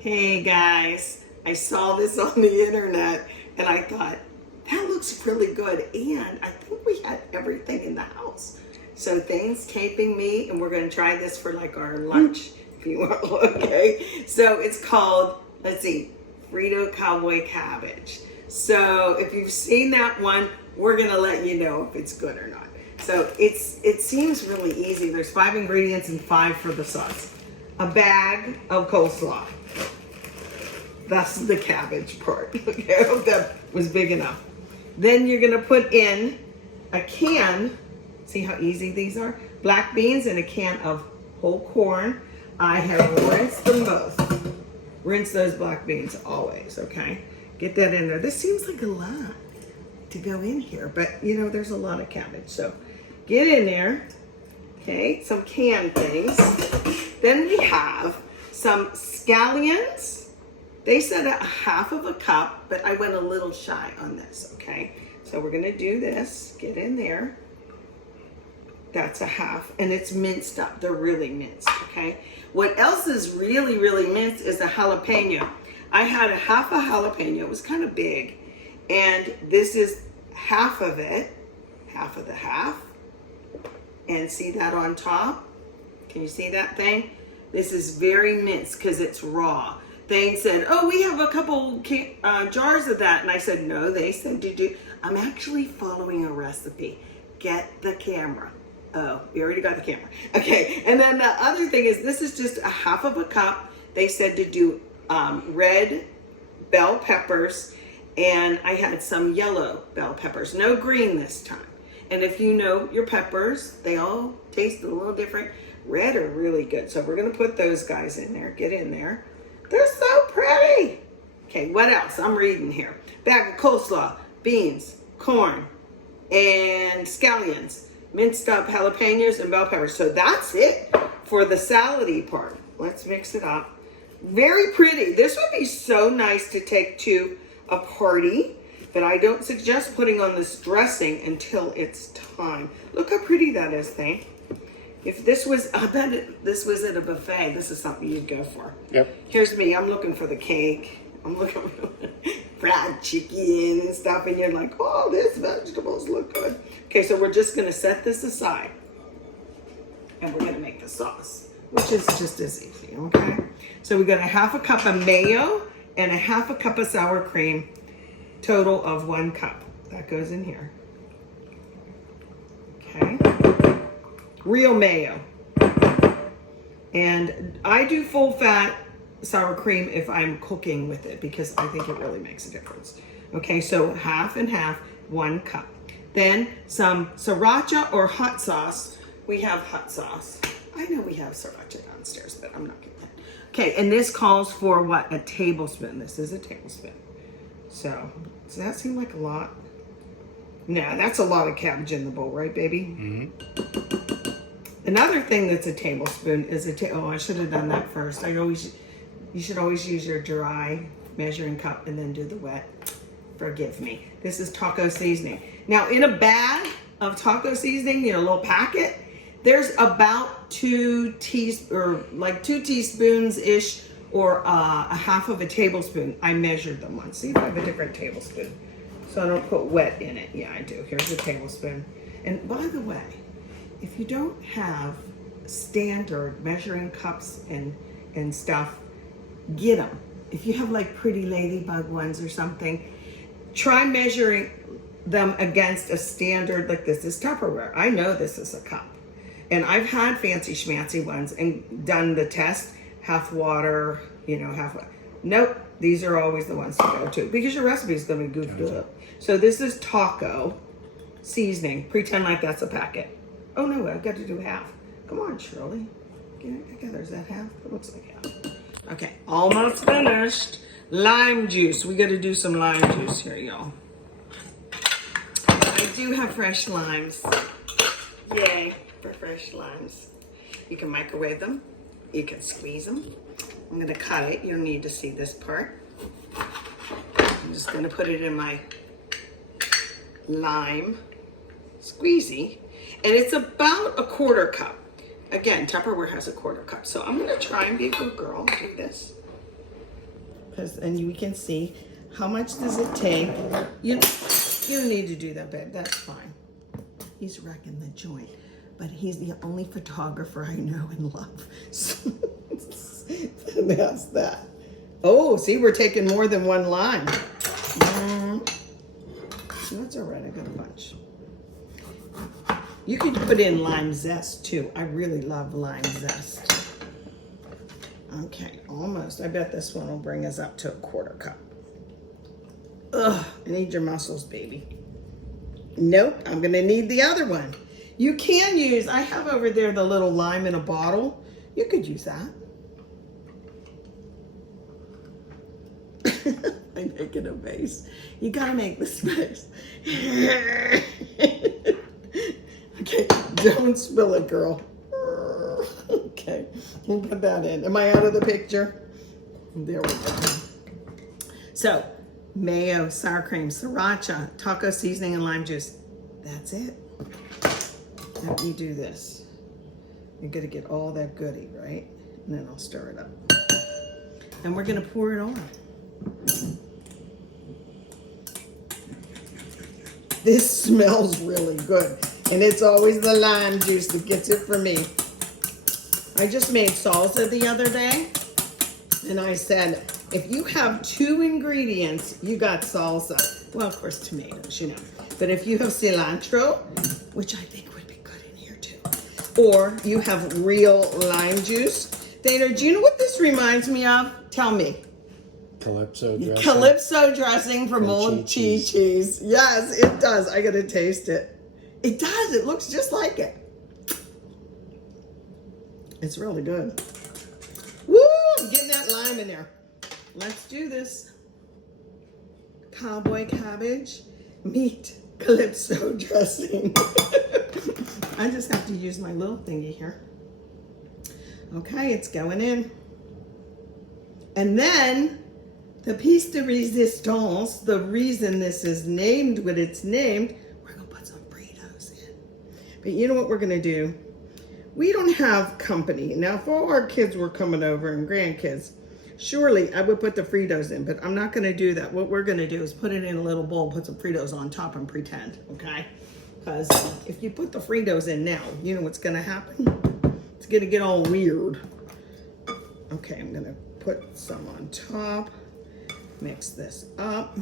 Hey guys, I saw this on the internet and I thought, that looks really good, and I think we had everything in the house. So things taping me, and we're gonna try this for like our lunch, if you want, okay? So it's called, let's see, FRITO COWBOY CABBAGE. So if you've seen that one, we're gonna let you know if it's good or not. So it seems really easy. There's 5 ingredients and 5 for the sauce. A bag of coleslaw. That's the cabbage part. Okay, I hope that was big enough. Then you're gonna put in a can, see how easy these are? Black beans and a can of whole corn. I have rinsed them both. Rinse those black beans always, okay? Get that in there. This seems like a lot to go in here, but you know, there's a lot of cabbage. So get in there, okay? Some canned things. Then we have some scallions. They said a half of a cup, but I went a little shy on this, okay? So we're gonna do this, get in there. That's a half, and it's minced up. They're really minced, okay? What else is really, really minced is a jalapeno. I had a half a jalapeno, it was kind of big, and this is half of it, half of the half. And see that on top? Can you see that thing? This is very minced because it's raw. They said, oh, we have a couple jars of that. And I said, no, they said to do. I'm actually following a recipe. Get the camera. Oh, we already got the camera. Okay, and then the other thing is, this is just a half of a cup. They said to do red bell peppers, and I had some yellow bell peppers. No green this time. And if you know your peppers, they all taste a little different. Red are really good. So we're gonna put those guys in there. Get in there. They're so pretty. Okay, what else? I'm reading here. Bag of coleslaw, beans, corn, and scallions, minced up jalapenos and bell peppers. So that's it for the salad-y part. Let's mix it up. Very pretty. This would be so nice to take to a party, but I don't suggest putting on this dressing until it's time. Look how pretty that is, thing. If this was, I bet this was at a buffet, this is something you'd go for. Yep. Here's me, I'm looking for the cake. I'm looking for fried chicken and stuff, and you're like, oh, these vegetables look good. Okay, so we're just gonna set this aside, and we're gonna make the sauce, which is just as easy, okay? So we got a half a cup of mayo and a half a cup of sour cream, total of 1 cup. That goes in here. Okay. Real mayo. And I do full fat sour cream if I'm cooking with it, because I think it really makes a difference. Okay, so half and half, 1 cup. Then some sriracha or hot sauce. We have hot sauce. I know we have sriracha downstairs, but I'm not getting that. Okay, and this calls for what? A tablespoon. This is a tablespoon. So, does that seem like a lot? No, that's a lot of cabbage in the bowl, right, baby? Mm-hmm. Another thing that's a tablespoon is oh, I should have done that first. You should always use your dry measuring cup and then do the wet. Forgive me. This is taco seasoning. Now, in a bag of taco seasoning, you know, a little packet, there's about 2 teaspoons-ish, or a half of a tablespoon. I measured them once. See if I have a different tablespoon, so I don't put wet in it. Yeah, I do. Here's a tablespoon. And by the way, if you don't have standard measuring cups and stuff, get them. If you have like pretty ladybug ones or something, try measuring them against a standard like this. This is Tupperware. I know this is a cup. And I've had fancy schmancy ones and done the test, half water, you know, half water. Nope, these are always the ones to go to, because your recipe is going to be goofed up. So this is taco seasoning. Pretend like that's a packet. Oh no, I've got to do half. Come on, Shirley. Get it together. Is that half? It looks like half. Okay, almost finished. Lime juice. We got to do some lime juice here, y'all. I do have fresh limes. Yay for fresh limes. You can microwave them. You can squeeze them. I'm going to cut it. You don't need to see this part. I'm just going to put it in my lime squeezy. And it's about a 1/4 cup. Again, Tupperware has a 1/4 cup. So I'm going to try and be a good girl. Do this. because and we can see how much does it take. You don't need to do that, babe. That's fine. He's wrecking the joint, but he's the only photographer I know and love. So that's that. Oh, see, we're taking more than one lime. That's all right. I got a bunch. You could put in lime zest too. I really love lime zest. Okay, almost. I bet this one will bring us up to a 1/4 cup. Ugh, I need your muscles, baby. Nope, I'm gonna need the other one. You can use, I have over there the little lime in a bottle. You could use that. I'm making a face. You gotta make the space. Okay, don't spill it, girl. Okay, we'll put that in. Am I out of the picture? There we go. So, mayo, sour cream, sriracha, taco seasoning, and lime juice. That's it. Let me do this. You're gonna get all that goodie, right? And then I'll stir it up. And we're gonna pour it on. This smells really good. And it's always the lime juice that gets it for me. I just made salsa the other day. And I said, if you have 2 ingredients, you got salsa. Well, of course, tomatoes, you know. But if you have cilantro, which I think would be good in here too, or you have real lime juice. Dana, do you know what this reminds me of? Tell me. Calypso dressing. Calypso dressing from old cheese. Yes, it does. I gotta taste it. It does. It looks just like it. It's really good. Woo! I'm getting that lime in there. Let's do this. Cowboy cabbage, meat, calypso dressing. I just have to use my little thingy here. Okay, it's going in. And then the piece de resistance, the reason this is named what it's named, we're gonna put some Fritos in. But you know what we're gonna do? We don't have company. Now, if all our kids were coming over and grandkids, surely I would put the Fritos in, but I'm not gonna do that. What we're gonna do is put it in a little bowl, put some Fritos on top and pretend, okay? Because if you put the Fritos in now, you know what's gonna happen? It's gonna get all weird. Okay, I'm gonna put some on top. Mix this up.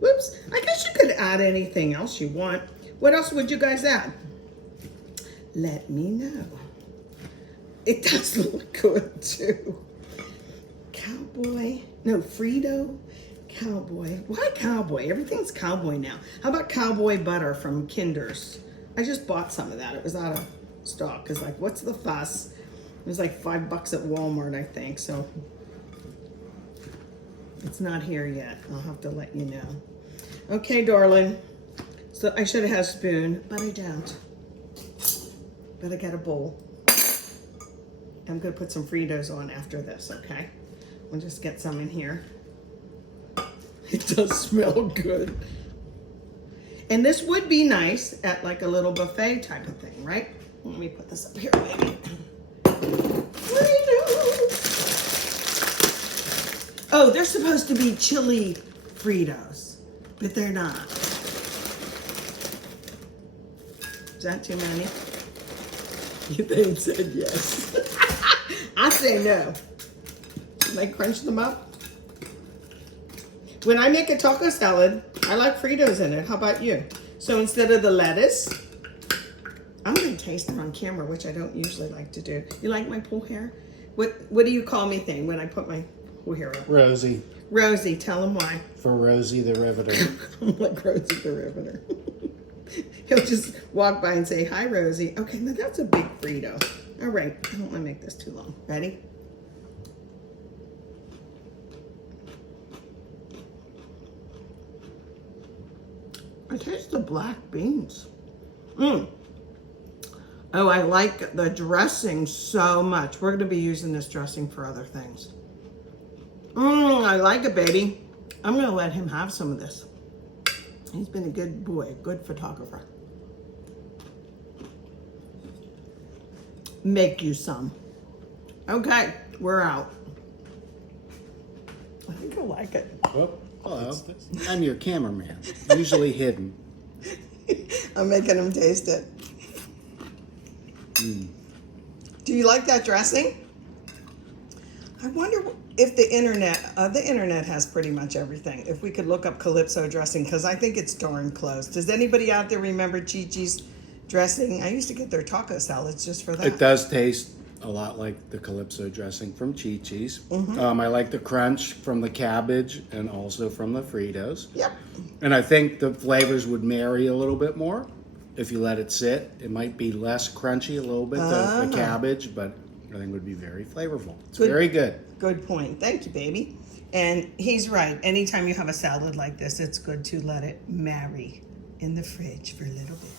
Whoops, I guess you could add anything else you want. What else would you guys add? Let me know. It does look good too. Frito cowboy. Why cowboy? Everything's cowboy now. How about cowboy butter from Kinder's? I just bought some of that. It was out of stock. Cause like, what's the fuss? It was like $5 at Walmart, I think. So it's not here yet. I'll have to let you know. Okay, darling. So I should have had a spoon, but I don't. But I got a bowl. I'm gonna put some Fritos on after this, okay? We'll just get some in here. It does smell good. And this would be nice at like a little buffet type of thing, right? Let me put this up here, baby. Oh, they're supposed to be chili Fritos, but they're not. Is that too many? They said yes. I say no. Can I crunch them up? When I make a taco salad, I like Fritos in it. How about you? So instead of the lettuce, I'm gonna taste them on camera, which I don't usually like to do. You like my pool hair? What do you call me thing when I put my pool hair up? Rosie. Rosie, tell them why. For Rosie the Riveter. I'm like Rosie the Riveter. He'll just walk by and say, hi, Rosie. Okay, now that's a big Frito. All right, I don't wanna make this too long. Ready? I taste the black beans. Oh, I like the dressing so much. We're gonna be using this dressing for other things. I like it, baby. I'm gonna let him have some of this. He's been a good boy, a good photographer. Make you some. Okay, we're out. I think he'll like it. Well, Hello, I'm your cameraman, usually hidden. I'm making him taste it. Do you like that dressing? I wonder if the internet has pretty much everything. If we could look up calypso dressing, because I think it's darn close. Does anybody out there remember Chi-Chi's dressing? I used to get their taco salads just for that. It does taste a lot like the calypso dressing from Chi-Chi's. I like the crunch from the cabbage and also from the Fritos. Yep. And I think the flavors would marry a little bit more if you let it sit. It might be less crunchy a little bit, the cabbage, but I think it would be very flavorful. It's very good. Good point. Thank you, baby. And he's right. Anytime you have a salad like this, it's good to let it marry in the fridge for a little bit.